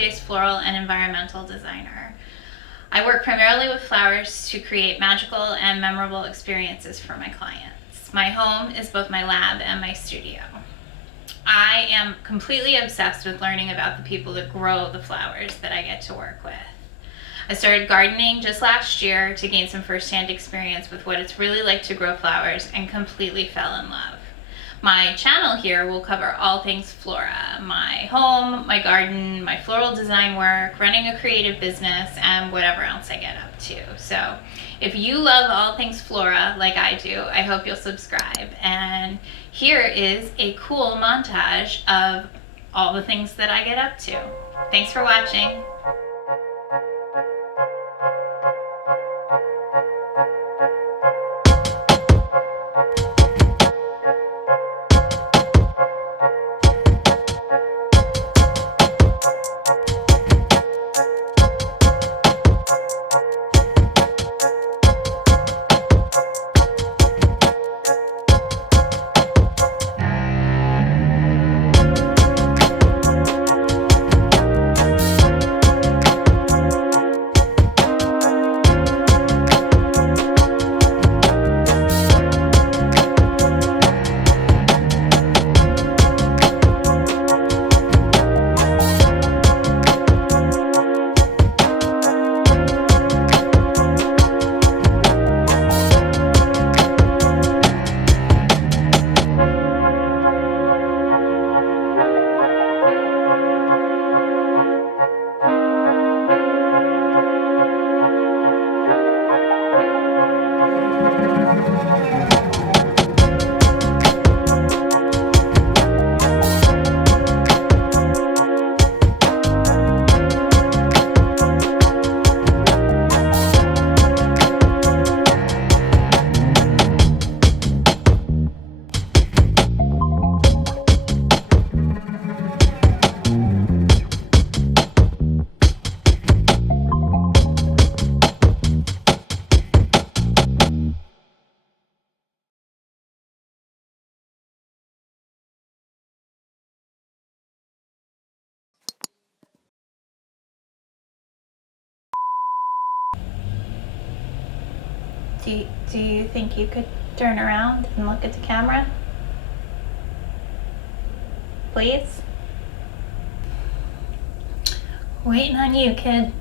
Detroit-based floral and environmental designer. I work primarily with flowers to create magical and memorable experiences for my clients. My home is both my lab and my studio. I am completely obsessed with learning about the people that grow the flowers that I get to work with. I started gardening just last year to gain some first-hand experience with what it's really like to grow flowers and completely fell in love. My channel here will cover all things Flora, my home, my garden, my floral design work, running a creative business, and whatever else I get up to. So if you love all things Flora like I do, I hope you'll subscribe. And here is a cool montage of all the things that I get up to. Thanks for watching. Do you think you could turn around and look at the camera? Please? Waiting on you, kid.